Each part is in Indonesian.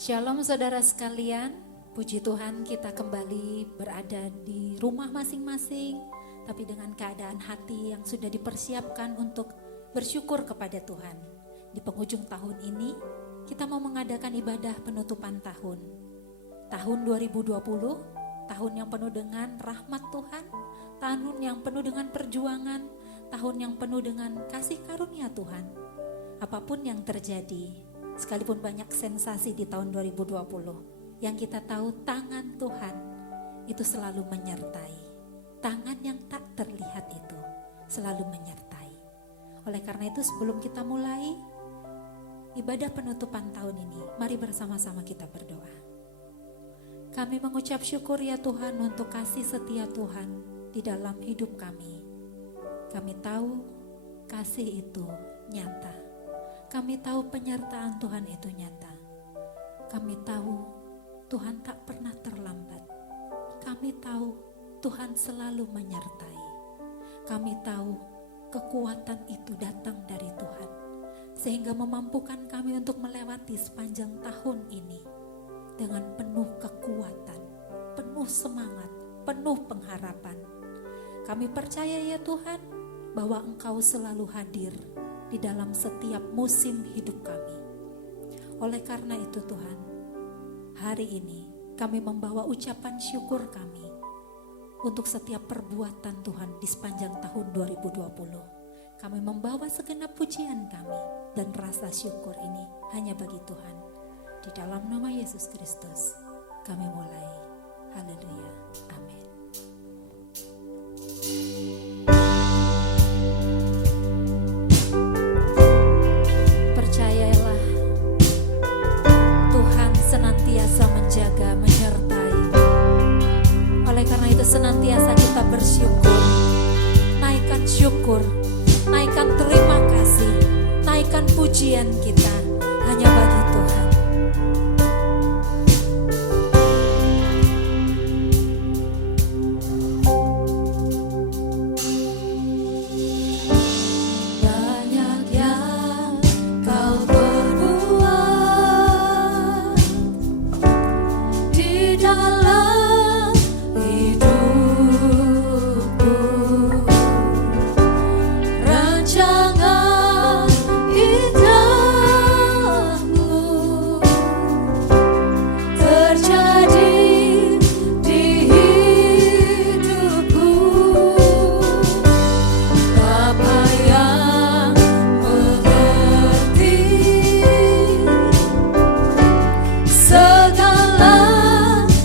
Shalom saudara sekalian, puji Tuhan kita kembali berada di rumah masing-masing, tapi dengan keadaan hati yang sudah dipersiapkan untuk bersyukur kepada Tuhan. Di penghujung tahun ini, kita mau mengadakan ibadah penutupan tahun. Tahun 2020, tahun yang penuh dengan rahmat Tuhan, tahun yang penuh dengan perjuangan, tahun yang penuh dengan kasih karunia Tuhan. Apapun yang terjadi, sekalipun banyak sensasi di tahun 2020, yang kita tahu tangan Tuhan itu selalu menyertai. Tangan yang tak terlihat itu selalu menyertai. Oleh karena itu sebelum kita mulai ibadah penutupan tahun ini, mari bersama-sama kita berdoa. Kami mengucap syukur ya Tuhan untuk kasih setia Tuhan di dalam hidup kami. Kami tahu kasih itu nyata. Kami tahu penyertaan Tuhan itu nyata. Kami tahu Tuhan tak pernah terlambat. Kami tahu Tuhan selalu menyertai. Kami tahu kekuatan itu datang dari Tuhan, sehingga memampukan kami untuk melewati sepanjang tahun ini dengan penuh kekuatan, penuh semangat, penuh pengharapan. Kami percaya ya Tuhan bahwa Engkau selalu hadir di dalam setiap musim hidup kami. Oleh karena itu Tuhan, hari ini kami membawa ucapan syukur kami untuk setiap perbuatan Tuhan di sepanjang tahun 2020. Kami membawa segenap pujian kami dan rasa syukur ini hanya bagi Tuhan. Di dalam nama Yesus Kristus kami mulai. Haleluya. Amin. Percayalah, Tuhan senantiasa menjaga, menyertai. Oleh karena itu senantiasa kita bersyukur. Naikkan syukur, naikkan terima kasih, naikkan pujian kita hanya bagi Tuhan. Segala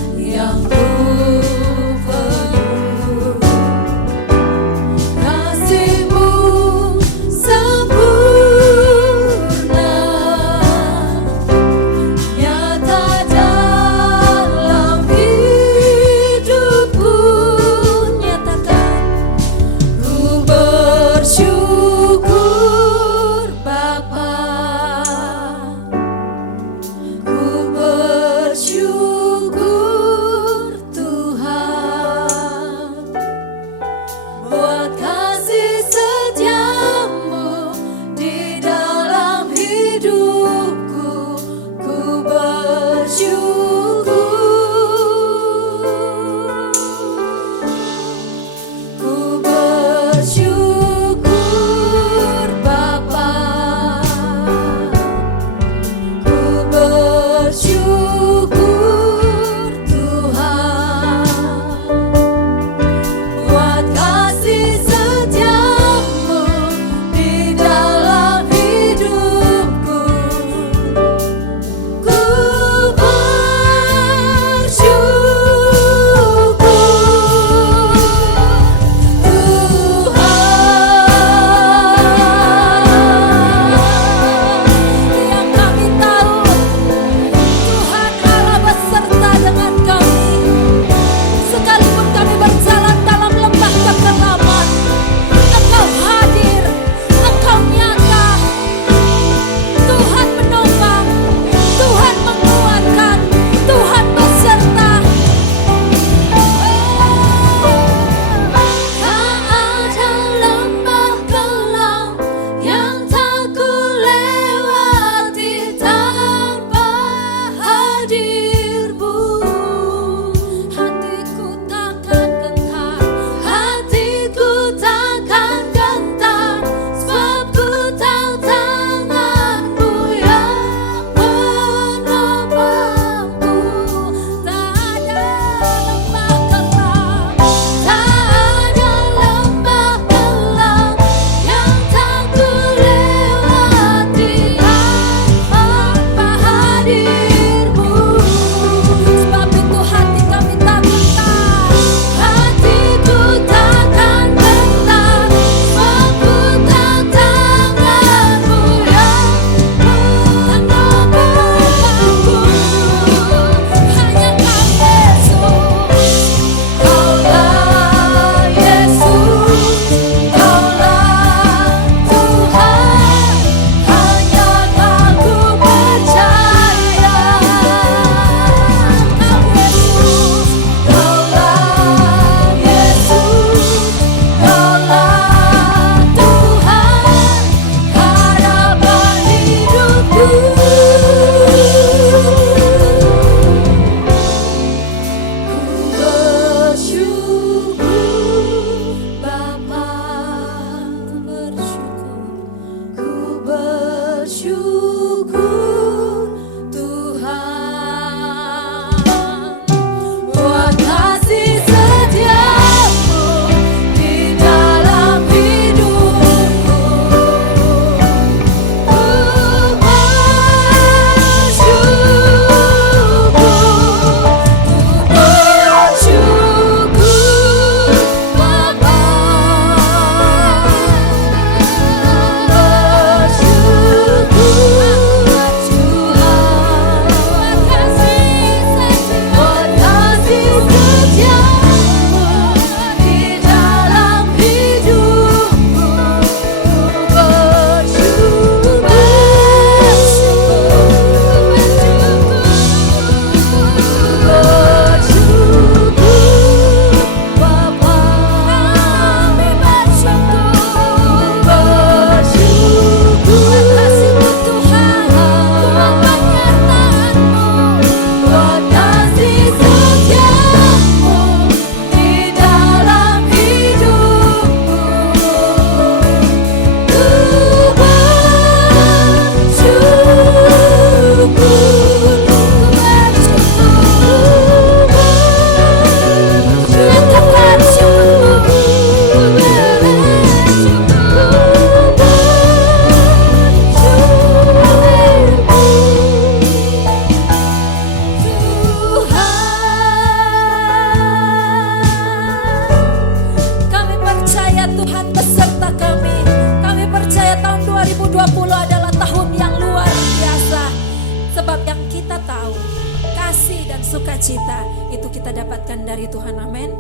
dan sukacita itu kita dapatkan dari Tuhan, amin.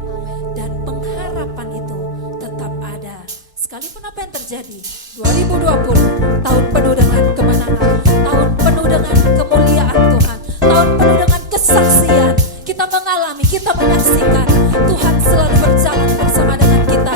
Dan pengharapan itu tetap ada. Sekalipun apa yang terjadi, 2020 tahun penuh dengan kemenangan, tahun penuh dengan kemuliaan Tuhan, tahun penuh dengan kesaksian. Kita mengalami, kita menyaksikan Tuhan selalu berjalan bersama dengan kita.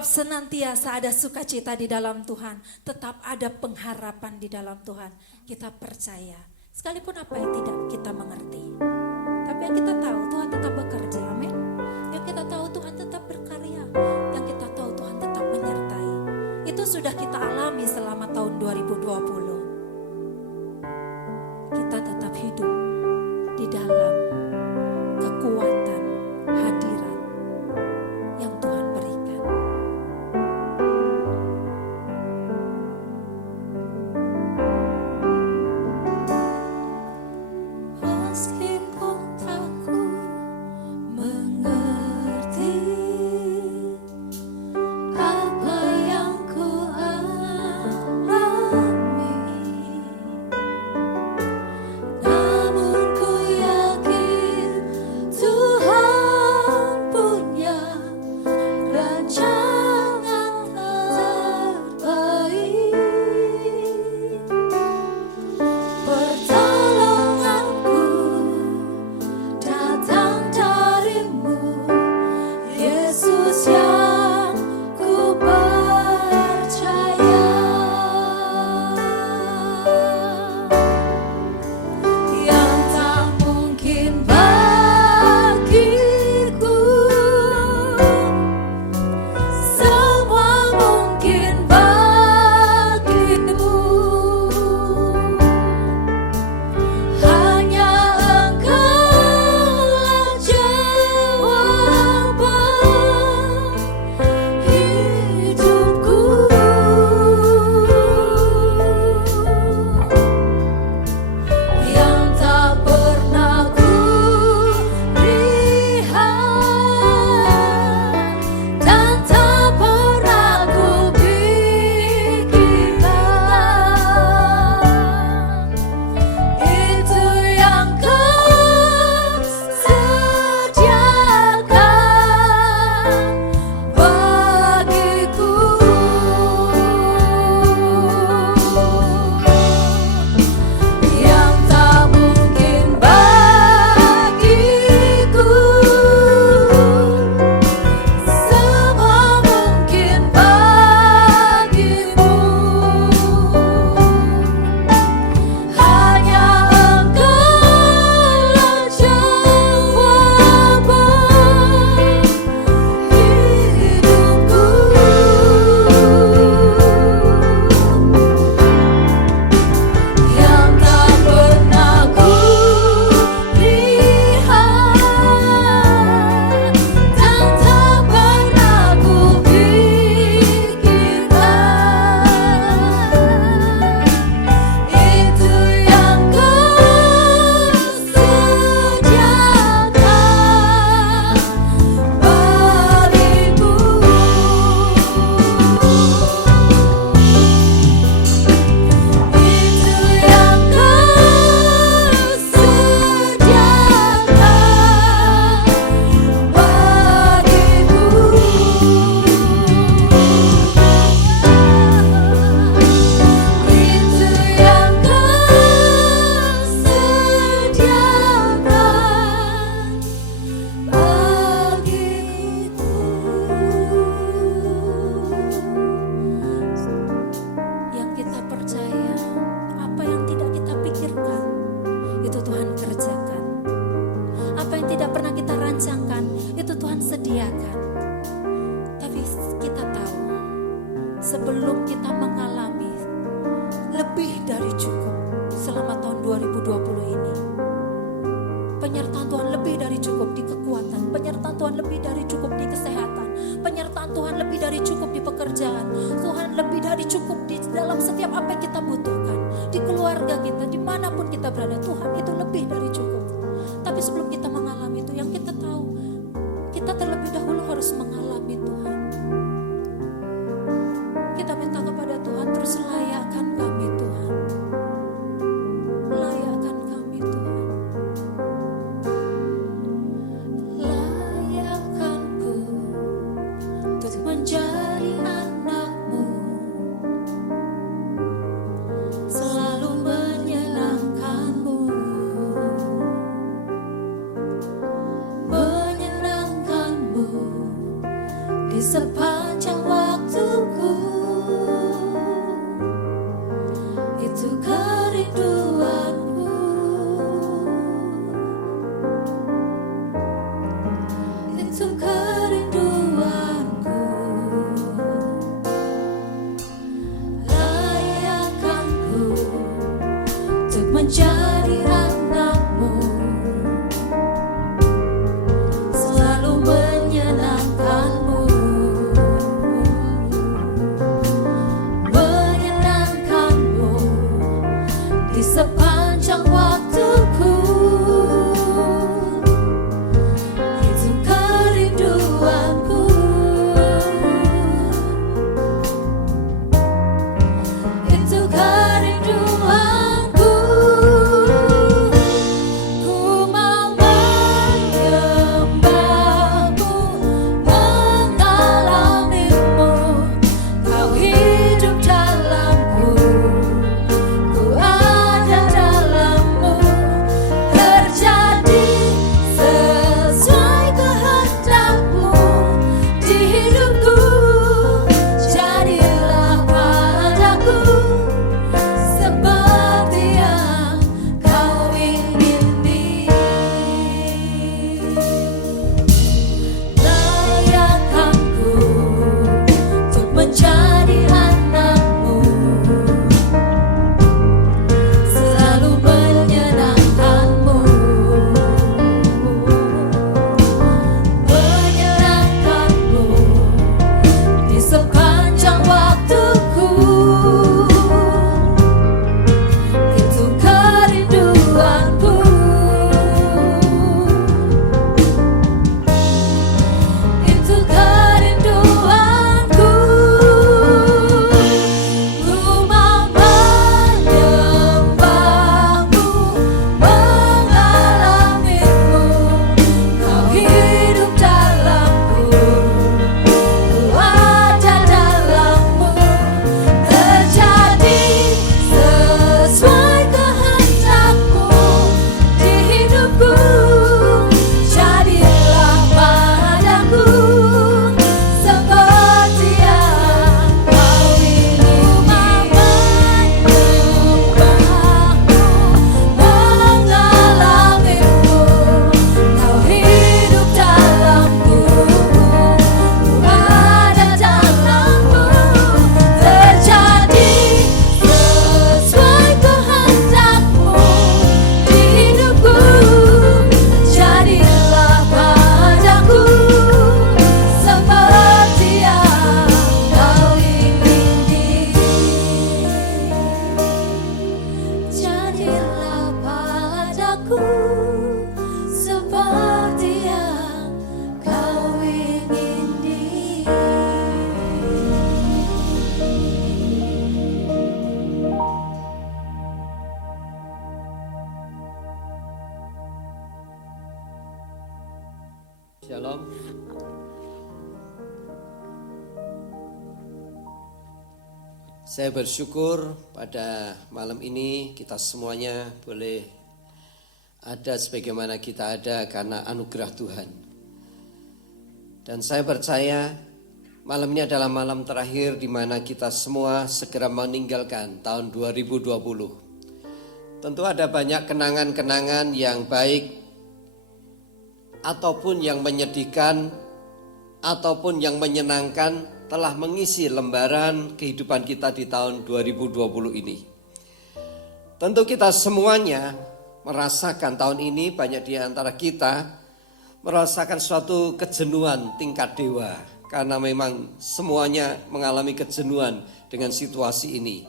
Senantiasa ada sukacita di dalam Tuhan, tetap ada pengharapan di dalam Tuhan. Kita percaya, sekalipun apa yang tidak kita mengerti, tapi yang kita tahu Tuhan tetap bekerja, amin. Yang kita tahu Tuhan tetap berkarya, yang kita tahu Tuhan tetap menyertai. Itu sudah kita alami selama tahun 2020. Kita tetap hidup di dalam kekuatan hadirat yang Tuhan berikan. Apa yang ku alami kita mengalami lebih dari cukup selama tahun 2020 ini. Penyertaan Tuhan lebih dari cukup di kekuatan, penyertaan Tuhan lebih dari cukup di kesehatan, penyertaan Tuhan lebih dari cukup di pekerjaan, Tuhan lebih dari cukup di dalam setiap apa yang kita butuhkan, di keluarga kita, dimanapun kita berada, Tuhan itu lebih dari cukup. Tapi sebelum kita mengalami itu, yang kita tahu, kita terlebih dahulu harus mengalami Tuhan. Kita minta kepada Tuhan, terus layakkan kami Tuhan. Layakkan kami Tuhan. Layakkanku untuk menjadi anak-Mu, selalu menyenangkan-Mu, menyenangkan-Mu di sepanjang waktuku. Itu kerinduanku, itu kerinduanku. Layakkanku untuk menjadi anak-Mu, selalu menyenangkan-Mu, menyenangkan-Mu di sepanjang waktuku. Itu kerinduanku, itu kerinduanku. Ku mau menyembah-Mu, mengalami-Mu, Kau hidup dalamku, ku ada dalam-Mu, terjadi sesuai kehendak-Mu di hidupku. Jadilah padaku seperti yang Kau ingini. Layakkanku untuk menjadi anak-Mu, selalu menyenangkan-Mu, menyenangkan-Mu di sepanjang waktuku. Itu kerinduanku, itu kerinduanku. Ku mau menyembah-Mu, mengalami-Mu, Kau hidup dalamku, ku ada dalam-Mu, terjadi sesuai kehendak-Mu di hidupku. Jadilah padaku seperti yang Kau ingini. Menyembah-Mu, mengalami-Mu, Kau hidup dalamku, ku ada dalam-Mu, terjadi sesuai kehendak-Mu di hidupku. Jadilah padaku seperti yang Kau ingini. Jadilah padaku seperti yang Kau ingini. Shalom. Saya bersyukur pada malam ini kita semuanya boleh ada sebagaimana kita ada karena anugerah Tuhan. Dan saya percaya malam ini adalah malam terakhir di mana kita semua segera meninggalkan tahun 2020. Tentu ada banyak kenangan-kenangan yang baik ataupun yang menyedihkan ataupun yang menyenangkan telah mengisi lembaran kehidupan kita di tahun 2020 ini. Tentu kita semuanya merasakan tahun ini, banyak di antara kita merasakan suatu kejenuhan tingkat dewa. Karena memang semuanya mengalami kejenuhan dengan situasi ini.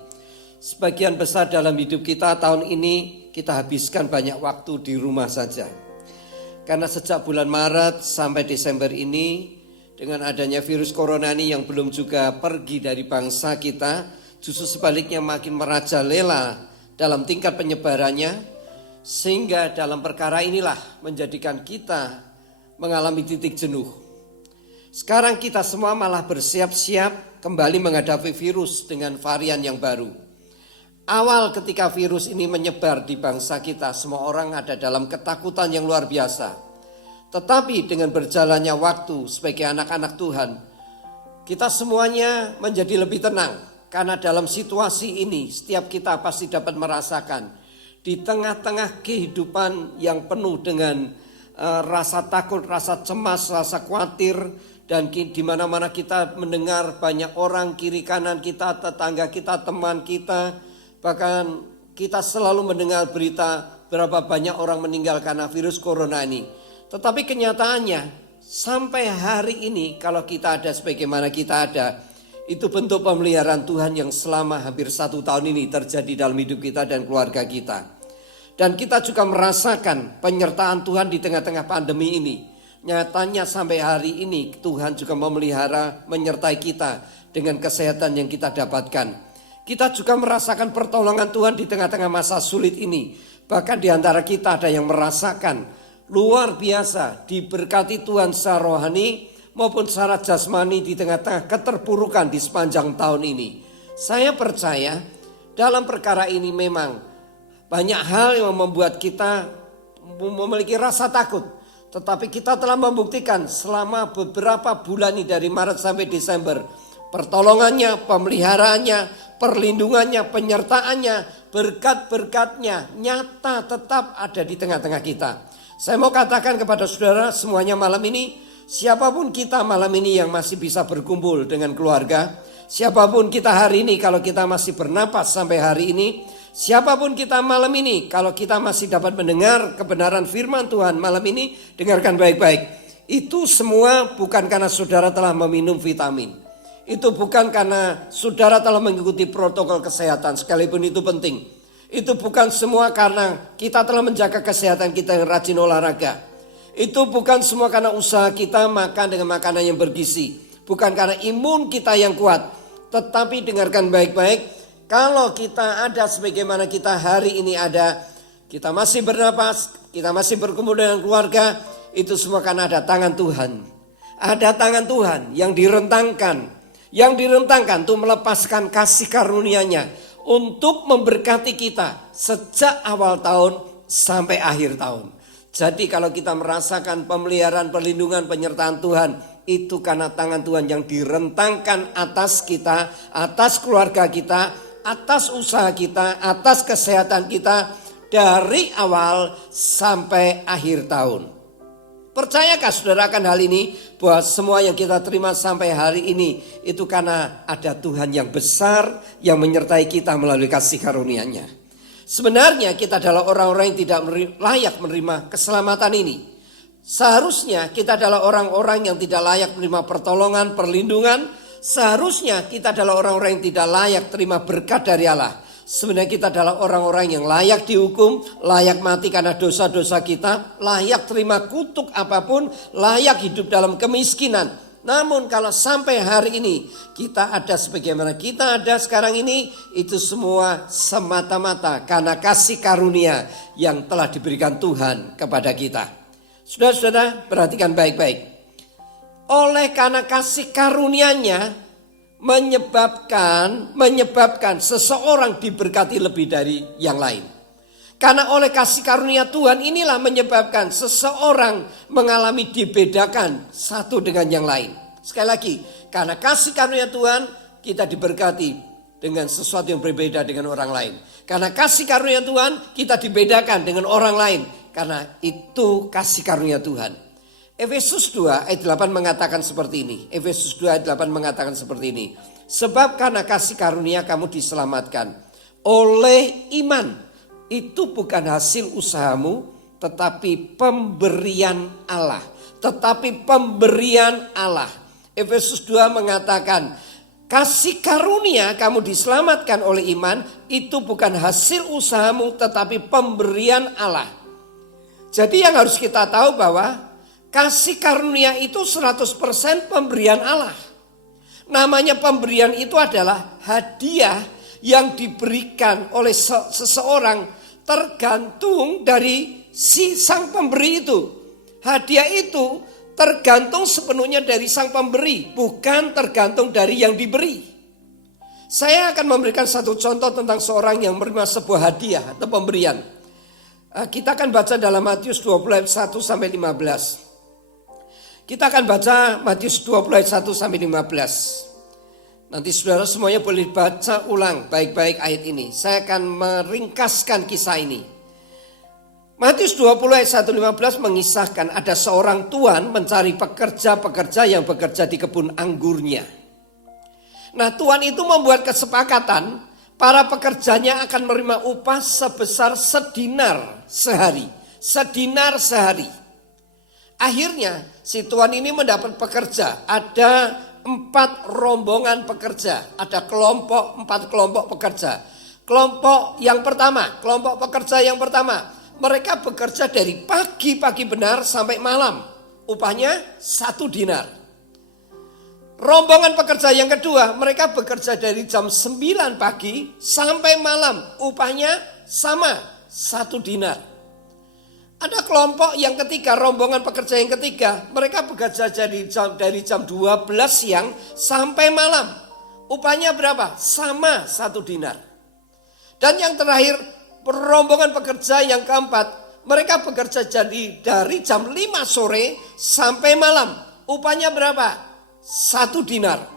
Sebagian besar dalam hidup kita tahun ini kita habiskan banyak waktu di rumah saja. Karena sejak bulan Maret sampai Desember ini, dengan adanya virus corona ini yang belum juga pergi dari bangsa kita, justru sebaliknya makin merajalela dalam tingkat penyebarannya, sehingga dalam perkara inilah menjadikan kita mengalami titik jenuh. Sekarang kita semua malah bersiap-siap kembali menghadapi virus dengan varian yang baru. Awal ketika virus ini menyebar di bangsa kita, semua orang ada dalam ketakutan yang luar biasa. Tetapi dengan berjalannya waktu sebagai anak-anak Tuhan, kita semuanya menjadi lebih tenang. Karena dalam situasi ini setiap kita pasti dapat merasakan di tengah-tengah kehidupan yang penuh dengan rasa takut, rasa cemas, rasa khawatir, dan di mana-mana kita mendengar banyak orang kiri kanan kita, tetangga kita, teman kita, bahkan kita selalu mendengar berita berapa banyak orang meninggal karena virus corona ini. Tetapi kenyataannya sampai hari ini kalau kita ada sebagaimana kita ada, itu bentuk pemeliharaan Tuhan yang selama hampir 1 tahun ini terjadi dalam hidup kita dan keluarga kita. Dan kita juga merasakan penyertaan Tuhan di tengah-tengah pandemi ini. Nyatanya sampai hari ini Tuhan juga memelihara, menyertai kita dengan kesehatan yang kita dapatkan. Kita juga merasakan pertolongan Tuhan di tengah-tengah masa sulit ini. Bahkan di antara kita ada yang merasakan luar biasa diberkati Tuhan secara rohani maupun secara jasmani di tengah-tengah keterpurukan di sepanjang tahun ini. Saya percaya dalam perkara ini memang banyak hal yang membuat kita memiliki rasa takut. Tetapi kita telah membuktikan selama beberapa bulan ini dari Maret sampai Desember, pertolongannya, pemeliharaannya, perlindungannya, penyertaannya, berkat-berkatnya nyata tetap ada di tengah-tengah kita. Saya mau katakan kepada saudara semuanya malam ini, siapapun kita malam ini yang masih bisa berkumpul dengan keluarga, siapapun kita hari ini kalau kita masih bernapas sampai hari ini, siapapun kita malam ini kalau kita masih dapat mendengar kebenaran firman Tuhan malam ini, dengarkan baik-baik. Itu semua bukan karena saudara telah meminum vitamin. Itu bukan karena saudara telah mengikuti protokol kesehatan, sekalipun itu penting. Itu bukan semua karena kita telah menjaga kesehatan kita yang rajin olahraga. Itu bukan semua karena usaha kita makan dengan makanan yang bergizi. Bukan karena imun kita yang kuat. Tetapi dengarkan baik-baik, kalau kita ada sebagaimana kita hari ini ada, kita masih bernapas, kita masih berkumpul dengan keluarga, itu semua karena ada tangan Tuhan. Ada tangan Tuhan yang direntangkan. Yang direntangkan untuk melepaskan kasih karunia-Nya untuk memberkati kita sejak awal tahun sampai akhir tahun. Jadi kalau kita merasakan pemeliharaan, perlindungan, penyertaan Tuhan, itu karena tangan Tuhan yang direntangkan atas kita, atas keluarga kita, atas usaha kita, atas kesehatan kita dari awal sampai akhir tahun. Percayakah saudara akan hal ini? Bahwa semua yang kita terima sampai hari ini itu karena ada Tuhan yang besar yang menyertai kita melalui kasih karunia-Nya. Sebenarnya kita adalah orang-orang yang tidak layak menerima keselamatan ini. Seharusnya kita adalah orang-orang yang tidak layak menerima pertolongan, perlindungan. Seharusnya kita adalah orang-orang yang tidak layak terima berkat dari Allah. Sebenarnya kita adalah orang-orang yang layak dihukum, layak mati karena dosa-dosa kita, layak terima kutuk apapun, layak hidup dalam kemiskinan. Namun kalau sampai hari ini kita ada sebagaimana kita ada sekarang ini, itu semua semata-mata karena kasih karunia yang telah diberikan Tuhan kepada kita. Saudara-saudara, perhatikan baik-baik. Oleh karena kasih karunia-Nya menyebabkan seseorang diberkati lebih dari yang lain. Karena oleh kasih karunia Tuhan inilah menyebabkan seseorang mengalami dibedakan satu dengan yang lain. Sekali lagi, karena kasih karunia Tuhan kita diberkati dengan sesuatu yang berbeda dengan orang lain. Karena kasih karunia Tuhan kita dibedakan dengan orang lain. Karena itu kasih karunia Tuhan. Efesus 2 ayat 8 mengatakan seperti ini. Efesus 2 ayat 8 mengatakan seperti ini. Sebab karena kasih karunia kamu diselamatkan oleh iman. Itu bukan hasil usahamu, tetapi pemberian Allah. Tetapi pemberian Allah. Efesus 2 mengatakan, kasih karunia kamu diselamatkan oleh iman, itu bukan hasil usahamu, tetapi pemberian Allah. Jadi yang harus kita tahu bahwa kasih karunia itu 100% pemberian Allah. Namanya pemberian itu adalah hadiah yang diberikan oleh seseorang tergantung dari si sang pemberi itu. Hadiah itu tergantung sepenuhnya dari sang pemberi, bukan tergantung dari yang diberi. Saya akan memberikan satu contoh tentang seorang yang menerima sebuah hadiah atau pemberian. Kita akan baca dalam Matius 20 ayat 1 sampai 15. Kita akan baca Matius 20 ayat 1 sampai 15. Nanti saudara semuanya boleh baca ulang baik-baik ayat ini. Saya akan meringkaskan kisah ini. Matius 20 ayat 1-15 mengisahkan ada seorang tuan mencari pekerja-pekerja yang bekerja di kebun anggurnya. Nah, tuan itu membuat kesepakatan para pekerjanya akan menerima upah sebesar sedinar sehari. Sedinar sehari. Akhirnya si tuan ini mendapat pekerja. Ada 4 rombongan pekerja. Ada 4 kelompok pekerja. Kelompok pekerja yang pertama. Mereka bekerja dari pagi benar sampai malam. Upahnya 1 dinar. Rombongan pekerja yang kedua. Mereka bekerja dari jam 9 pagi sampai malam. Upahnya sama 1 dinar. Ada kelompok yang ketiga, rombongan pekerja yang ketiga. Mereka bekerja dari jam 12 siang sampai malam. Upahnya berapa? Sama 1 dinar. Dan yang terakhir, rombongan pekerja yang keempat. Mereka bekerja dari jam 5 sore sampai malam. Upahnya berapa? 1 dinar.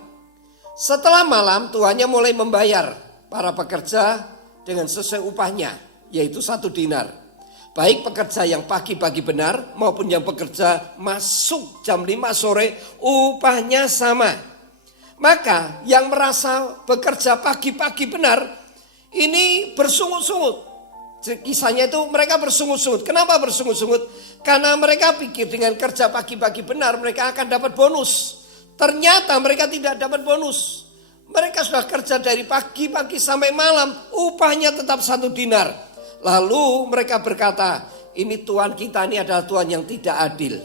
Setelah malam, tuannya mulai membayar para pekerja dengan sesuai upahnya, yaitu 1 dinar. Baik pekerja yang pagi-pagi benar maupun yang bekerja masuk jam 5 sore, upahnya sama. Maka yang merasa bekerja pagi-pagi benar ini bersungut-sungut. Kisahnya itu mereka bersungut-sungut. Kenapa bersungut-sungut? Karena mereka pikir dengan kerja pagi-pagi benar mereka akan dapat bonus. Ternyata mereka tidak dapat bonus. Mereka sudah kerja dari pagi-pagi sampai malam, upahnya tetap 1 dinar. Lalu mereka berkata, ini Tuhan kita ini adalah Tuhan yang tidak adil.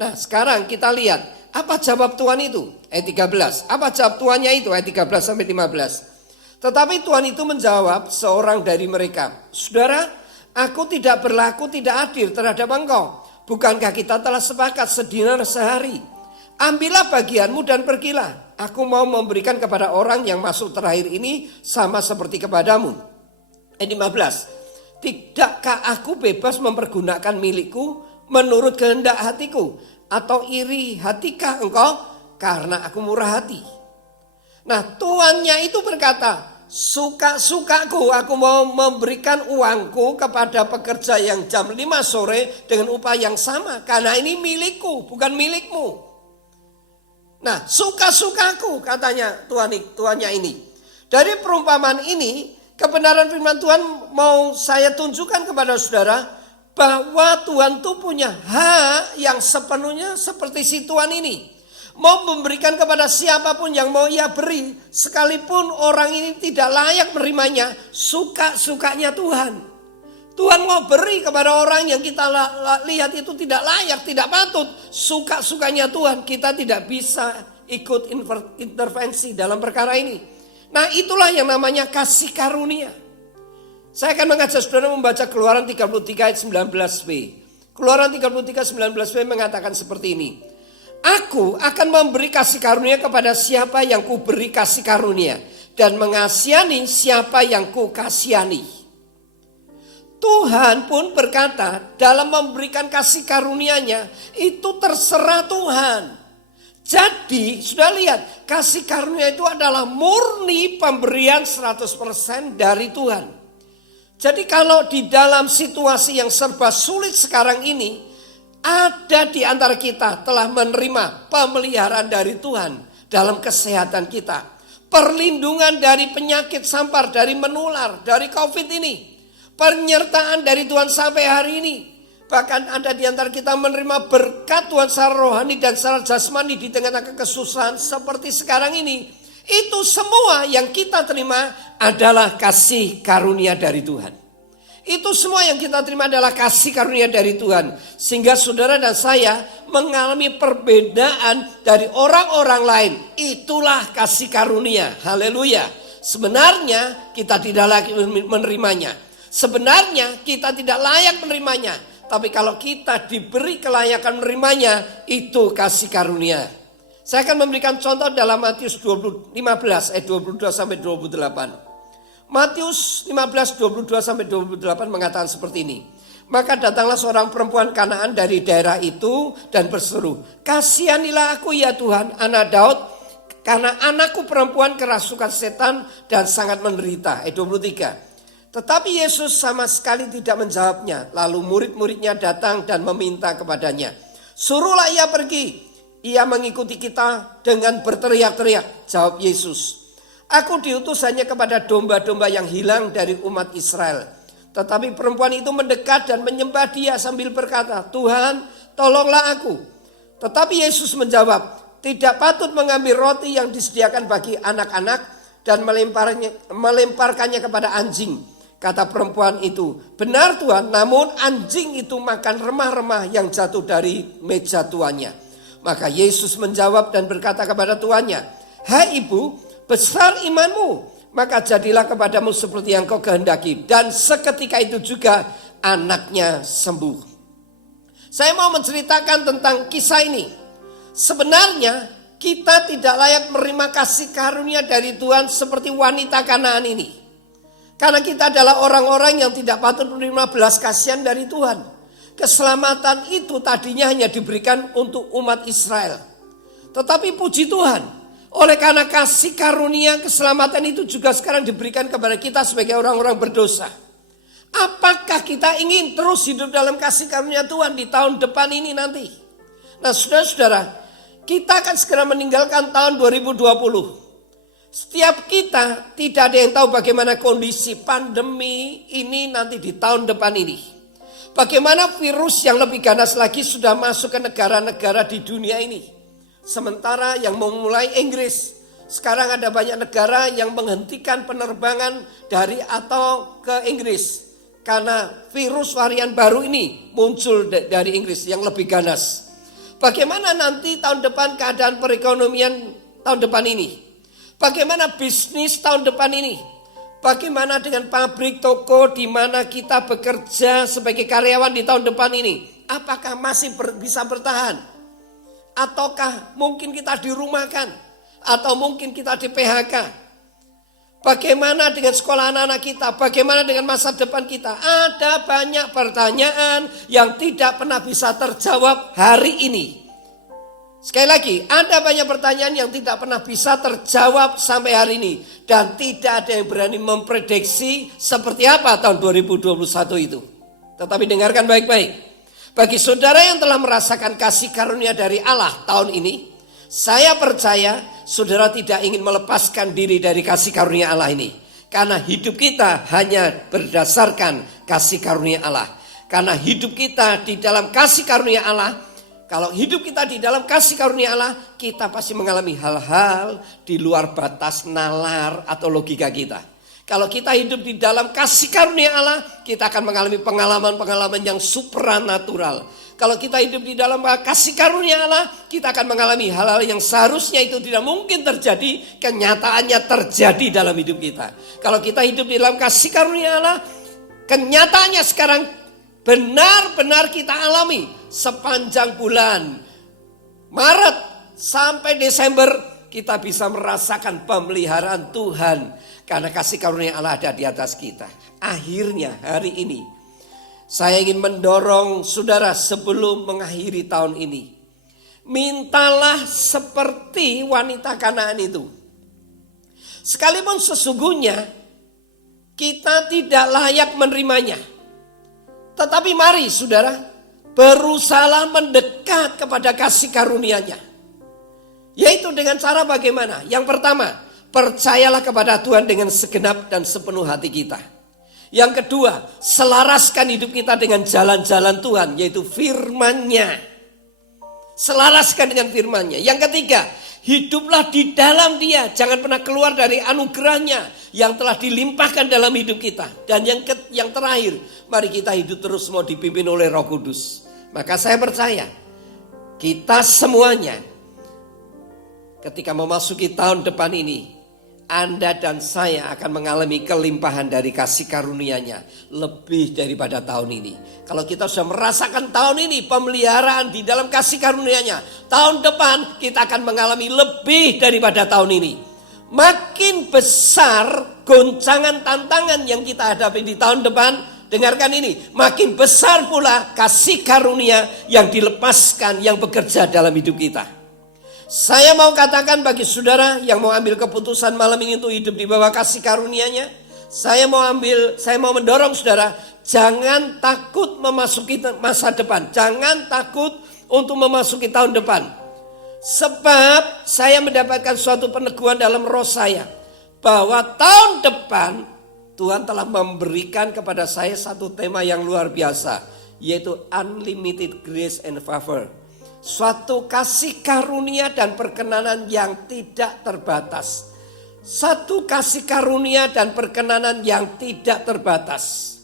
Nah sekarang kita lihat, apa jawab Tuhan itu? Ayat 13, apa jawab Tuhannya itu? Ayat 13 sampai 15. Tetapi Tuhan itu menjawab seorang dari mereka, saudara, aku tidak berlaku tidak adil terhadap engkau. Bukankah kita telah sepakat sedinar sehari? Ambillah bagianmu dan pergilah. Aku mau memberikan kepada orang yang masuk terakhir ini sama seperti kepadamu. Ayat 15. Tidakkah aku bebas mempergunakan milikku menurut kehendak hatiku? Atau iri hatikah engkau karena aku murah hati? Nah tuannya itu berkata, suka-sukaku aku mau memberikan uangku kepada pekerja yang jam 5 sore dengan upah yang sama. Karena ini milikku bukan milikmu. Nah suka-sukaku katanya tuannya ini. Dari perumpamaan ini kebenaran firman Tuhan mau saya tunjukkan kepada saudara bahwa Tuhan itu punya hak yang sepenuhnya seperti si Tuhan ini. Mau memberikan kepada siapapun yang mau ia beri, sekalipun orang ini tidak layak menerimanya, suka-sukanya Tuhan. Tuhan mau beri kepada orang yang kita lihat itu tidak layak, tidak patut, suka-sukanya Tuhan. Kita tidak bisa ikut intervensi dalam perkara ini. Nah itulah yang namanya kasih karunia. Saya akan mengajak saudara membaca Keluaran 33 ayat 19b. Keluaran 33 19b mengatakan seperti ini. Aku akan memberi kasih karunia kepada siapa yang ku beri kasih karunia. Dan mengasihani siapa yang ku kasihani. Tuhan pun berkata dalam memberikan kasih karunia-Nya itu terserah Tuhan. Jadi sudah lihat, kasih karunia itu adalah murni pemberian 100% dari Tuhan. Jadi kalau di dalam situasi yang serba sulit sekarang ini, Ada di antara kita telah menerima pemeliharaan dari Tuhan dalam kesehatan kita. Perlindungan dari penyakit sampar, dari menular, dari COVID ini. Penyertaan dari Tuhan sampai hari ini. Bahkan ada di antara kita menerima berkat Tuhan secara rohani dan secara jasmani di tengah-tengah kesusahan seperti sekarang ini. Itu semua yang kita terima adalah kasih karunia dari Tuhan. Itu semua yang kita terima adalah kasih karunia dari Tuhan. Sehingga saudara dan saya mengalami perbedaan dari orang-orang lain. Itulah kasih karunia. Haleluya. Sebenarnya kita tidak layak menerimanya. Sebenarnya kita tidak layak menerimanya. Tapi kalau kita diberi kelayakan menerimanya, itu kasih karunia. Saya akan memberikan contoh dalam Matius 15 ayat 22 sampai 28. Matius 15 22 sampai 28 mengatakan seperti ini. Maka datanglah seorang perempuan Kanaan dari daerah itu dan berseru, "Kasihanilah aku ya Tuhan, anak Daud, karena anakku perempuan kerasukan setan dan sangat menderita." Ayat 23. Tetapi Yesus sama sekali tidak menjawabnya. Lalu murid-muridnya datang dan meminta kepadanya, "Suruhlah ia pergi." Ia mengikuti kita dengan berteriak-teriak. Jawab Yesus, "Aku diutus hanya kepada domba-domba yang hilang dari umat Israel." Tetapi perempuan itu mendekat dan menyembah Dia sambil berkata, "Tuhan, tolonglah aku." Tetapi Yesus menjawab, "Tidak patut mengambil roti yang disediakan bagi anak-anak dan melemparkannya kepada anjing." Kata perempuan itu, "Benar Tuhan, namun anjing itu makan remah-remah yang jatuh dari meja tuannya." Maka Yesus menjawab dan berkata kepada tuannya, "Hai ibu, besar imanmu, maka jadilah kepadamu seperti yang kau kehendaki." Dan seketika itu juga anaknya sembuh. Saya mau menceritakan tentang kisah ini. Sebenarnya kita tidak layak menerima kasih karunia dari Tuhan seperti wanita Kanaan ini. Karena kita adalah orang-orang yang tidak patut menerima belas kasihan dari Tuhan. Keselamatan itu tadinya hanya diberikan untuk umat Israel. Tetapi puji Tuhan, oleh karena kasih karunia keselamatan itu juga sekarang diberikan kepada kita sebagai orang-orang berdosa. Apakah kita ingin terus hidup dalam kasih karunia Tuhan di tahun depan ini nanti? Nah saudara-saudara, kita akan segera meninggalkan tahun 2020. Setiap kita tidak ada yang tahu bagaimana kondisi pandemi ini nanti di tahun depan ini. Bagaimana virus yang lebih ganas lagi sudah masuk ke negara-negara di dunia ini. Sementara yang memulai Inggris, sekarang ada banyak negara yang menghentikan penerbangan dari atau ke Inggris. Karena virus varian baru ini muncul dari Inggris yang lebih ganas. Bagaimana nanti tahun depan keadaan perekonomian tahun depan ini? Bagaimana bisnis tahun depan ini? Bagaimana dengan pabrik, toko di mana kita bekerja sebagai karyawan di tahun depan ini? Apakah masih bisa bertahan? Ataukah mungkin kita dirumahkan? Atau mungkin kita di PHK? Bagaimana dengan sekolah anak-anak kita? Bagaimana dengan masa depan kita? Ada banyak pertanyaan yang tidak pernah bisa terjawab hari ini. Sekali lagi, ada banyak pertanyaan yang tidak pernah bisa terjawab sampai hari ini. Dan tidak ada yang berani memprediksi seperti apa tahun 2021 itu. Tetapi dengarkan baik-baik. Bagi saudara yang telah merasakan kasih karunia dari Allah tahun ini, saya percaya saudara tidak ingin melepaskan diri dari kasih karunia Allah ini. Karena hidup kita hanya berdasarkan kasih karunia Allah. Karena hidup kita di dalam kasih karunia Allah, kalau hidup kita di dalam kasih karunia Allah, kita pasti mengalami hal-hal di luar batas nalar atau logika kita. Kalau kita hidup di dalam kasih karunia Allah, kita akan mengalami pengalaman-pengalaman yang supranatural. Kalau kita hidup di dalam kasih karunia Allah, kita akan mengalami hal-hal yang seharusnya itu tidak mungkin terjadi, kenyataannya terjadi dalam hidup kita. Kalau kita hidup di dalam kasih karunia Allah, kenyataannya sekarang benar-benar kita alami sepanjang bulan Maret sampai Desember. Kita bisa merasakan pemeliharaan Tuhan karena kasih karunia Allah ada di atas kita. Akhirnya hari ini saya ingin mendorong saudara sebelum mengakhiri tahun ini, mintalah seperti wanita Kanaan itu. Sekalipun sesungguhnya kita tidak layak menerimanya, tetapi mari saudara, berusaha mendekat kepada kasih karunia-Nya. Yaitu dengan cara bagaimana? Yang pertama, percayalah kepada Tuhan dengan segenap dan sepenuh hati kita. Yang kedua, selaraskan hidup kita dengan jalan-jalan Tuhan, yaitu firman-Nya. Selaraskan dengan firman-Nya. Yang ketiga, hiduplah di dalam Dia. Jangan pernah keluar dari anugerah-Nya yang telah dilimpahkan dalam hidup kita. Dan yang terakhir, mari kita hidup terus mau dipimpin oleh Roh Kudus. Maka saya percaya, kita semuanya ketika memasuki tahun depan ini, Anda dan saya akan mengalami kelimpahan dari kasih karunia-Nya lebih daripada tahun ini. Kalau kita sudah merasakan tahun ini pemeliharaan di dalam kasih karunia-Nya, tahun depan kita akan mengalami lebih daripada tahun ini. Makin besar goncangan tantangan yang kita hadapi di tahun depan, dengarkan ini, makin besar pula kasih karunia yang dilepaskan, yang bekerja dalam hidup kita. Saya mau katakan bagi saudara yang mau ambil keputusan malam ini untuk hidup di bawah kasih karunia-Nya, saya mau mendorong saudara, jangan takut memasuki masa depan, jangan takut untuk memasuki tahun depan. Sebab saya mendapatkan suatu peneguhan dalam roh saya, bahwa tahun depan Tuhan telah memberikan kepada saya satu tema yang luar biasa, yaitu unlimited grace and favor. Suatu kasih karunia dan perkenanan yang tidak terbatas. Satu kasih karunia dan perkenanan yang tidak terbatas.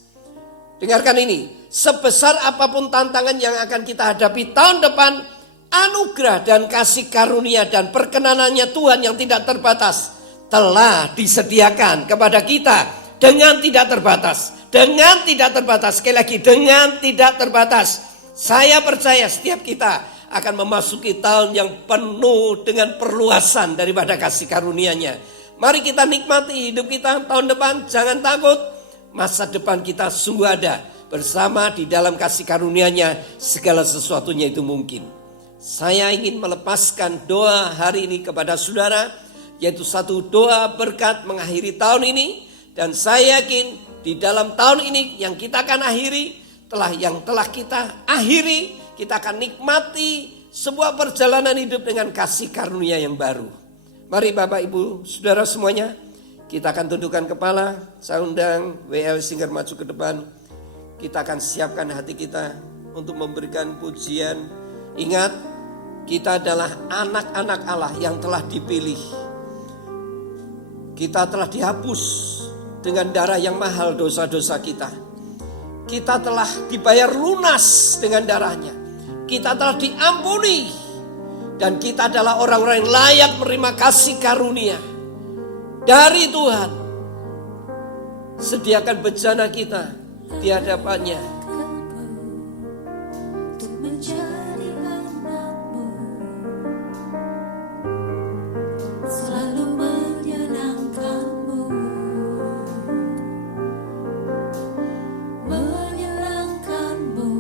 Dengarkan ini, sebesar apapun tantangan yang akan kita hadapi tahun depan, anugerah dan kasih karunia dan perkenanannya Tuhan yang tidak terbatas telah disediakan kepada kita dengan tidak terbatas. Dengan tidak terbatas, sekali lagi dengan tidak terbatas. Saya percaya setiap kita akan memasuki tahun yang penuh dengan perluasan daripada kasih karunia-Nya. Mari kita nikmati hidup kita tahun depan, jangan takut. Masa depan kita sungguh ada, bersama di dalam kasih karunia-Nya segala sesuatunya itu mungkin. Saya ingin melepaskan doa hari ini kepada saudara, yaitu satu doa berkat mengakhiri tahun ini. Dan saya yakin di dalam tahun ini yang kita akan akhiri, yang telah kita akhiri, kita akan nikmati sebuah perjalanan hidup dengan kasih karunia yang baru. Mari Bapak Ibu Saudara semuanya, kita akan tundukkan kepala. Saya undang WL Singer maju ke depan. Kita akan siapkan hati kita untuk memberikan pujian. Ingat, kita adalah anak-anak Allah yang telah dipilih. Kita telah dihapus dengan darah yang mahal dosa-dosa kita. Kita telah dibayar lunas dengan darahnya. Kita telah diampuni. Dan kita adalah orang-orang yang layak menerima kasih karunia dari Tuhan. Sediakan bejana kita di hadapannya. Untuk menjadi anakmu, selalu menyenangkanmu, menyenangkanmu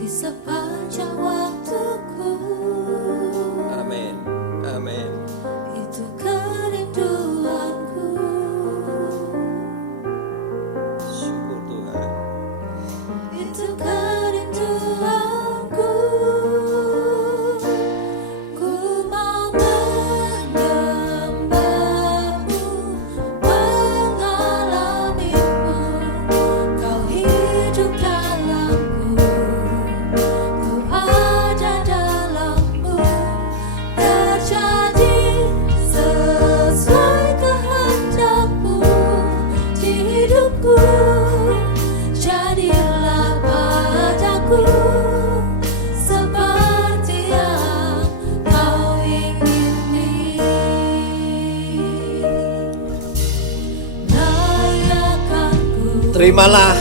di sepanjang waktuku. Amin, amin. Itu kerinduanku. Syukur Tuhan. Itu kerinduanku. Ku mau menyembahmu, mengalamimu. Kau hidup dalamku, ku ada dalammu. Terjadi sesuai kehendakmu di hidupku. Jadilah padaku seperti yang kau ingini. Layakkanku Terimalah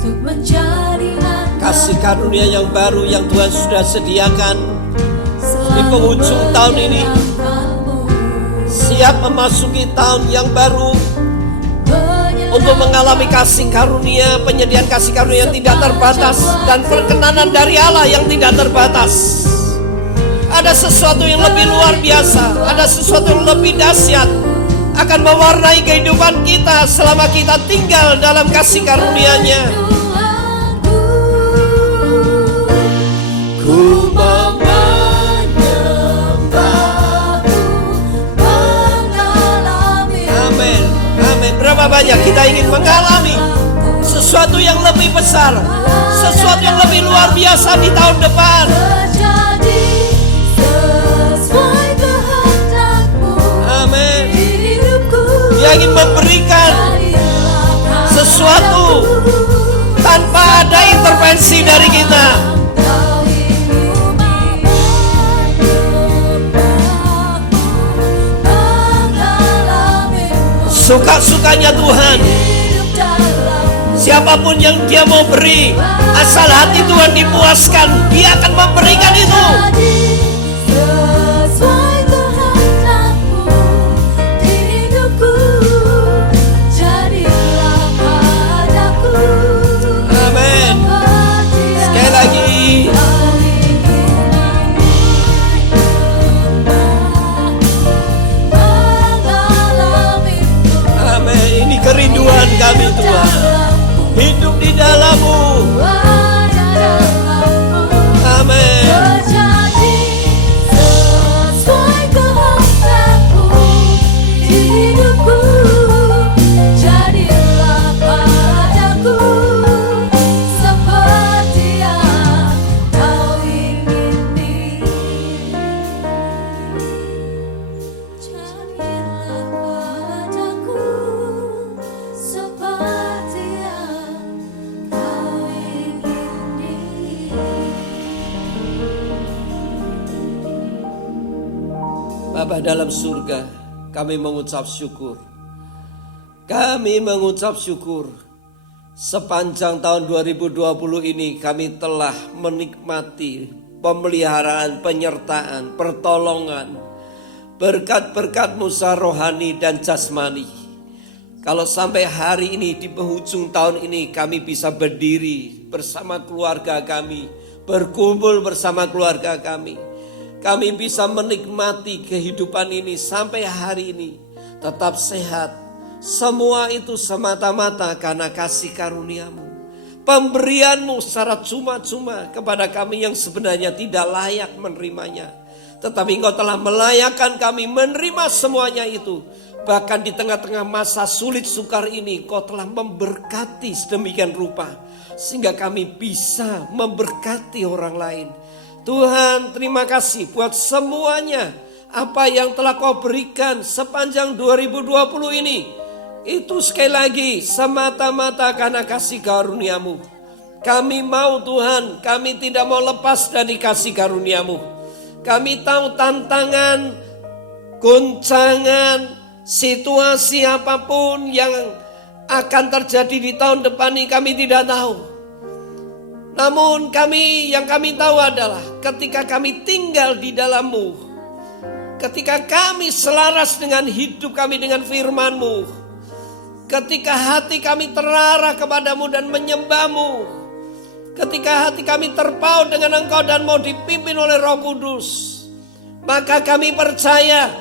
untuk menjadi anak kasih karunia yang baru yang Tuhan sudah sediakan. selalu di penghujung tahun ini. menyenangkanmu, Siap memasuki tahun yang baru untuk mengalami kasih karunia, penyediaan kasih karunia yang tidak terbatas, dan perkenanan dari Allah yang tidak terbatas. Ada sesuatu yang lebih luar biasa, ada sesuatu yang lebih dahsyat akan mewarnai kehidupan kita selama kita tinggal dalam kasih karunia-Nya. Tuhanku. harapannya kita ingin mengalami sesuatu yang lebih besar, sesuatu yang lebih luar biasa di tahun depan. Terjadi sesuai kehendak-Mu Amin. di hidupku. Dia ingin memberikan Jadilah sesuatu tanpa ada intervensi dari kita. Kau ingin mengalami Suka-sukanya Tuhan, hidup dalam siapapun yang dia mau beri, asal hati Tuhan dipuaskan, dia akan memberikan itu. sesuai kehendak-Mu di hidupku. Jadilah padaku Amin. seperti Sekali lagi, Kau ingin mengalami-Mu. amin. Ini kerinduan kami Tuhan, hidup di dalam-Mu. Ada dalam-Mu. Amin. Terjadi sesuai kehendak-Mu di hidupku. Jadilah padaku seperti yang Kau ingini. Jadilah padaku seperti yang Kau ingini. Bapa dalam surga, kami mengucap syukur. Kami mengucap syukur. Sepanjang tahun 2020 ini kami telah menikmati pemeliharaan, penyertaan, pertolongan, berkat-berkat-Mu rohani dan jasmani. Kalau sampai hari ini di penghujung tahun ini kami bisa berdiri bersama keluarga kami, berkumpul bersama keluarga kami. Kami bisa menikmati kehidupan ini sampai hari ini tetap sehat. Semua itu semata-mata karena kasih karunia-Mu. Pemberian-Mu secara cuma-cuma kepada kami yang sebenarnya tidak layak menerimanya. Tetapi Engkau telah melayakkan kami menerima semuanya itu. Bahkan di tengah-tengah masa sulit sukar ini Engkau telah memberkati sedemikian rupa. Sehingga kami bisa memberkati orang lain. Tuhan, terima kasih buat semuanya apa yang telah Kau berikan sepanjang 2020 ini. Itu sekali lagi semata-mata karena kasih karunia-Mu. Kami mau Tuhan, kami tidak mau lepas dari kasih karunia-Mu. Kami tahu tantangan, goncangan, situasi apapun yang akan terjadi di tahun depan ini kami tidak tahu. Namun yang kami tahu adalah ketika kami tinggal di dalam-Mu, ketika kami selaras dengan hidup kami dengan firman-Mu, ketika hati kami terarah kepada-Mu dan menyembah-Mu, ketika hati kami terpaut dengan Engkau dan mau dipimpin oleh Roh Kudus, maka kami percaya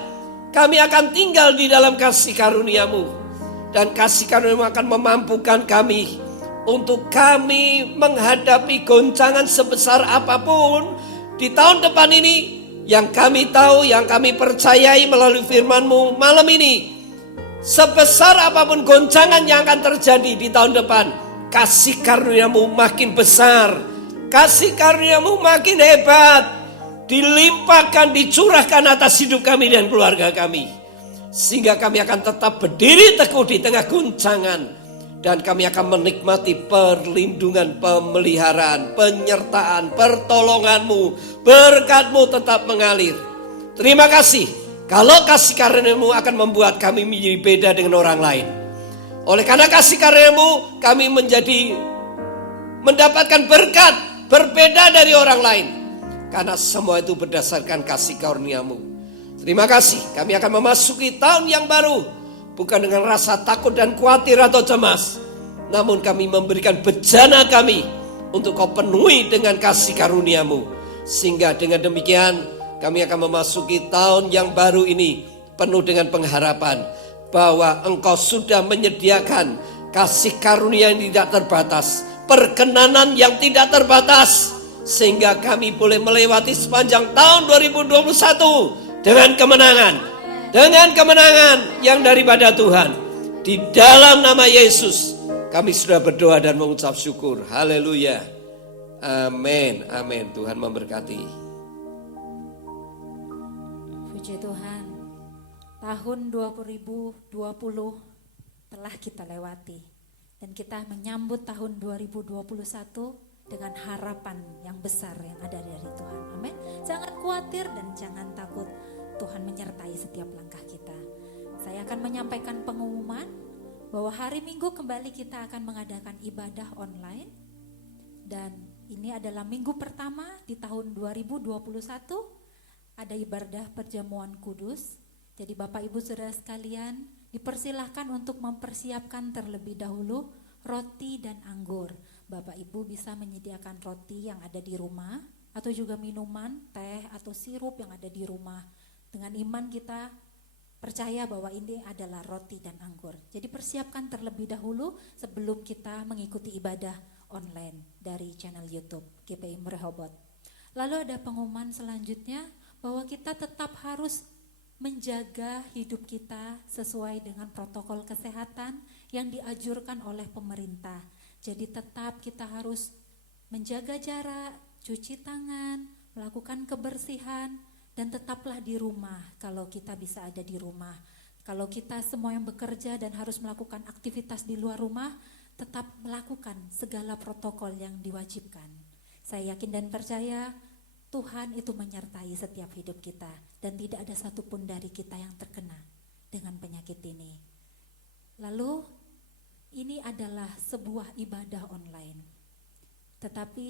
kami akan tinggal di dalam kasih karunia-Mu. Dan kasih karunia-Mu akan memampukan kami untuk kami menghadapi goncangan sebesar apapun di tahun depan ini. Yang kami tahu, yang kami percayai melalui firman-Mu malam ini, sebesar apapun goncangan yang akan terjadi di tahun depan, kasih karunia-Mu makin besar, kasih karunia-Mu makin hebat, dilimpahkan, dicurahkan atas hidup kami dan keluarga kami. Sehingga kami akan tetap berdiri teguh di tengah goncangan. Dan kami akan menikmati perlindungan, pemeliharaan, penyertaan, pertolongan-Mu, berkat-Mu tetap mengalir. Terima kasih. Kalau kasih karunia-Mu akan membuat kami menjadi beda dengan orang lain. Oleh karena kasih karunia-Mu, kami mendapatkan berkat berbeda dari orang lain. Karena semua itu berdasarkan kasih karunia-Mu. Terima kasih. Kami akan memasuki tahun yang baru. Bukan dengan rasa takut dan khawatir atau cemas. Namun kami memberikan bejana kami untuk Kau penuhi dengan kasih karunia-Mu. Sehingga dengan demikian kami akan memasuki tahun yang baru ini penuh dengan pengharapan. Bahwa Engkau sudah menyediakan kasih karunia yang tidak terbatas. Perkenanan yang tidak terbatas. Sehingga kami boleh melewati sepanjang tahun 2021 dengan kemenangan. Dengan kemenangan yang daripada Tuhan. Di dalam nama Yesus kami sudah berdoa dan mengucap syukur. Haleluya. Amin. Amin. Tuhan memberkati. Puji Tuhan. Tahun 2020 telah kita lewati. Dan kita menyambut tahun 2021 dengan harapan yang besar yang ada dari Tuhan. Amin. Jangan khawatir dan jangan takut. Tuhan menyertai setiap langkah kita. Saya akan menyampaikan pengumuman bahwa hari Minggu kembali kita akan mengadakan ibadah online. Dan ini adalah minggu pertama di tahun 2021. Ada ibadah perjamuan kudus. Jadi Bapak Ibu Saudara sekalian dipersilahkan untuk mempersiapkan terlebih dahulu roti dan anggur. Bapak Ibu bisa menyediakan roti yang ada di rumah atau juga minuman, teh atau sirup yang ada di rumah. Dengan iman kita percaya bahwa ini adalah roti dan anggur. Jadi persiapkan terlebih dahulu sebelum kita mengikuti ibadah online dari channel YouTube GPI Rehoboth. Lalu ada pengumuman selanjutnya bahwa kita tetap harus menjaga hidup kita sesuai dengan protokol kesehatan yang dianjurkan oleh pemerintah. Jadi tetap kita harus menjaga jarak, cuci tangan, melakukan kebersihan, dan tetaplah di rumah kalau kita bisa ada di rumah. Kalau kita semua yang bekerja dan harus melakukan aktivitas di luar rumah, tetap melakukan segala protokol yang diwajibkan. Saya yakin dan percaya Tuhan itu menyertai setiap hidup kita dan tidak ada satupun dari kita yang terkena dengan penyakit ini. Lalu ini adalah sebuah ibadah online. Tetapi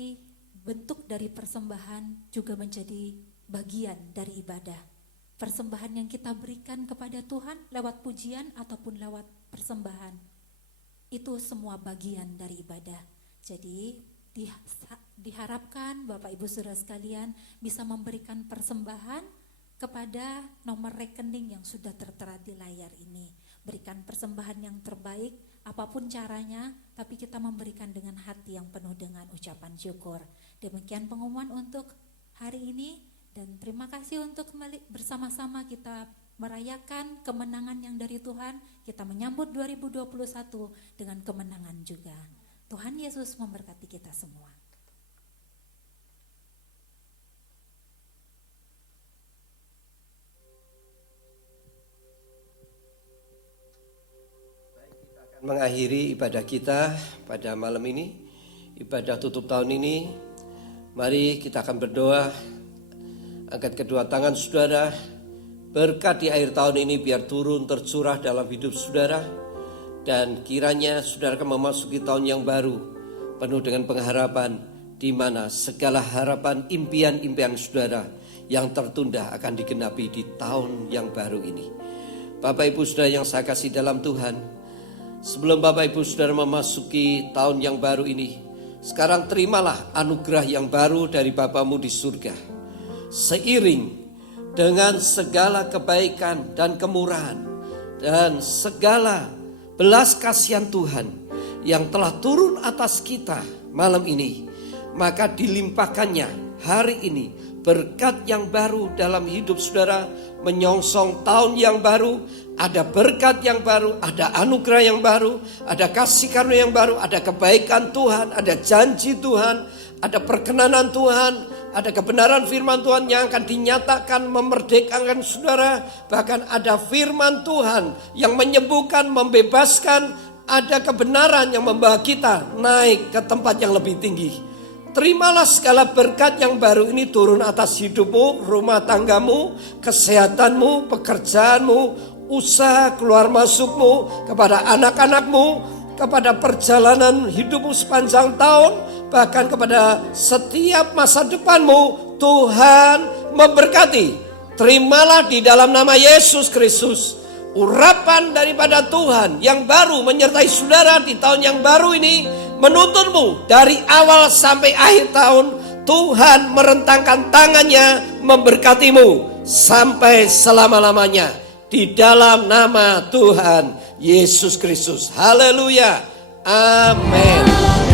bentuk dari persembahan juga menjadi bagian dari ibadah. Persembahan yang kita berikan kepada Tuhan lewat pujian ataupun lewat persembahan, itu semua bagian dari ibadah. Jadi diharapkan Bapak Ibu Saudara sekalian bisa memberikan persembahan kepada nomor rekening yang sudah tertera di layar ini. Berikan persembahan yang terbaik, apapun caranya, tapi kita memberikan dengan hati yang penuh dengan ucapan syukur. Demikian pengumuman untuk hari ini. Dan terima kasih untuk kembali bersama-sama kita merayakan kemenangan yang dari Tuhan. Kita menyambut 2021 dengan kemenangan juga. Tuhan Yesus memberkati kita semua. Mengakhiri ibadah kita pada malam ini, ibadah tutup tahun ini. Mari kita akan berdoa. Angkat kedua tangan saudara, berkat di akhir tahun ini biar turun tercurah dalam hidup saudara. Dan kiranya saudara akan memasuki tahun yang baru, penuh dengan pengharapan, di mana segala harapan impian-impian saudara yang tertunda akan digenapi di tahun yang baru ini. Bapak Ibu saudara yang saya kasih dalam Tuhan, sebelum Bapak Ibu saudara memasuki tahun yang baru ini, sekarang terimalah anugerah yang baru dari Bapamu di surga. Seiring dengan segala kebaikan dan kemurahan dan segala belas kasihan Tuhan yang telah turun atas kita malam ini, maka dilimpahkannya hari ini berkat yang baru dalam hidup saudara, menyongsong tahun yang baru. Ada berkat yang baru, ada anugerah yang baru, ada kasih karunia yang baru, ada kebaikan Tuhan, ada janji Tuhan, ada perkenanan Tuhan, ada kebenaran firman Tuhan yang akan dinyatakan memerdekakan saudara. Bahkan ada firman Tuhan yang menyembuhkan, membebaskan. Ada kebenaran yang membawa kita naik ke tempat yang lebih tinggi. Terimalah segala berkat yang baru ini turun atas hidupmu, rumah tanggamu, kesehatanmu, pekerjaanmu, usaha keluar masukmu, kepada anak-anakmu, kepada perjalanan hidupmu sepanjang tahun, bahkan kepada setiap masa depanmu. Tuhan memberkati. Terimalah di dalam nama Yesus Kristus urapan daripada Tuhan yang baru menyertai saudara di tahun yang baru ini, menuntunmu dari awal sampai akhir tahun. Tuhan merentangkan tangannya memberkatimu sampai selama-lamanya di dalam nama Tuhan Yesus Kristus. Haleluya. Amin.